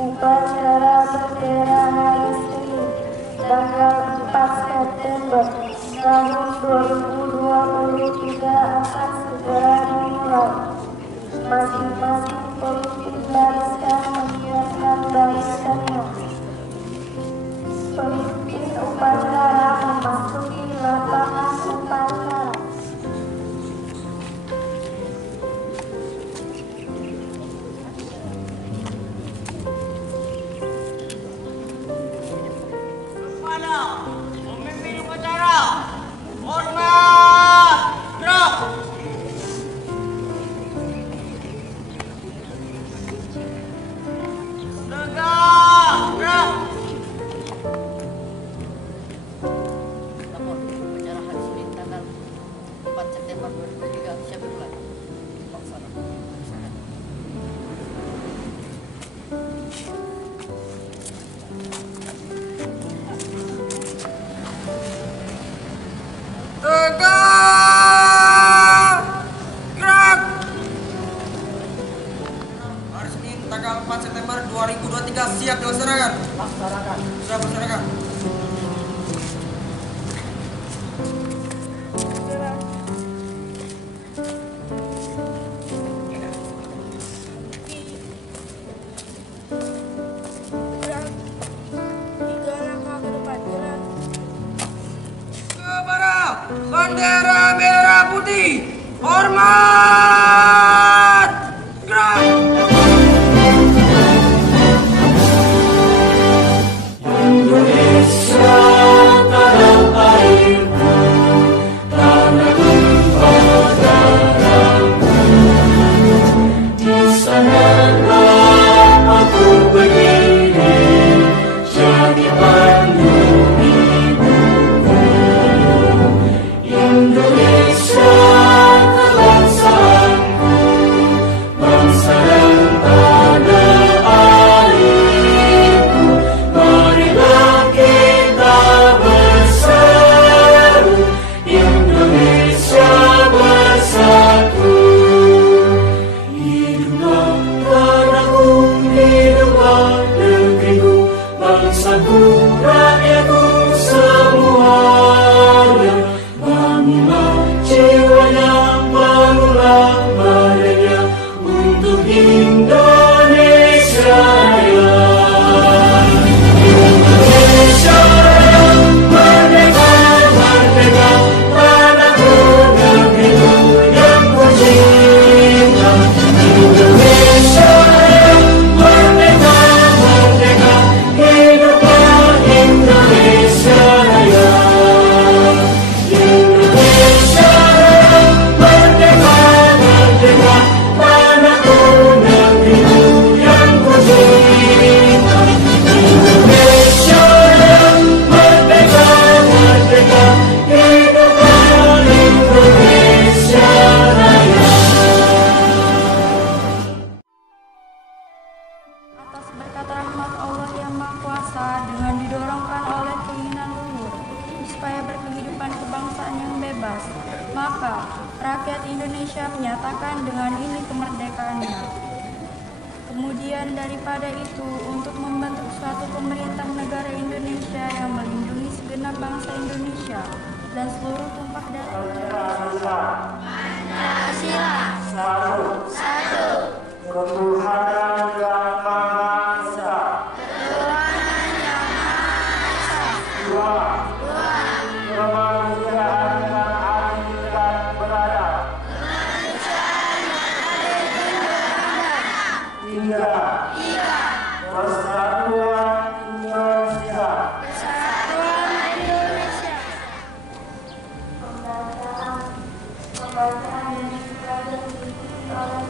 Upacara bendera Hari Senin tanggal 4 September tahun 2023 akan segera dimulai. Masing-masing pemimpin barisan menyiapkan barisannya. Pemimpin upacara memasuki lapangan upacara. Pemimpin upacara, hormat, gerak. Tegak, gerak. Lapor upacara hari Senin tanggal 4 September 2023 siap dimulai. Laksana. Tegak, gerak. Hari Senin tanggal 4 September 2023 siap dilaksanakan. Laksanakan. Siap dilaksanakan. Bendera merah putih, hormat, gerak. Indonesia tanah airku, tanah tumpah darahku. Di sanalah aku berdiri, jadi pandu hidupku. Indonesia kebangsaanku, bangsa dan tanah airku. Marilah kita bersatu, Indonesia bersatu. Hiduplah tanahku, hiduplah negeriku, bangsaku, rakyatku semuanya. Bangunlah jiwanya, bangunlah badannya untuk Indonesia Raya. Indonesia Raya, merdeka, merdeka, tanahku, negeriku yang ku cinta. Indonesia Raya, merdeka, merdeka, hiduplah Indonesia Raya. Indonesia Raya, merdeka, merdeka, tanahku, negeriku yang ku cinta. Indonesia Raya, merdeka, merdeka, hiduplah Indonesia Raya. Atas berkat rahmat Allah yang Maha Kuasa dengan didorongkan oleh keinginan luhur supaya berkehidupan kebangsaan yang bebas, maka rakyat Indonesia menyatakan dengan ini kemerdekaannya. Kemudian daripada itu, untuk membentuk suatu pemerintah negara Indonesia yang melindungi segenap bangsa Indonesia dan seluruh tumpah darah. Pancasila. Satu. Ketuhanan yang Maha Esa. Ketuhanan Yang Maha Esa. Dua. Kemanusiaan yang adil dan beradab. Tiga. Persatuan Indonesia. Persatuan Indonesia. Pembacaan yang diikuti oleh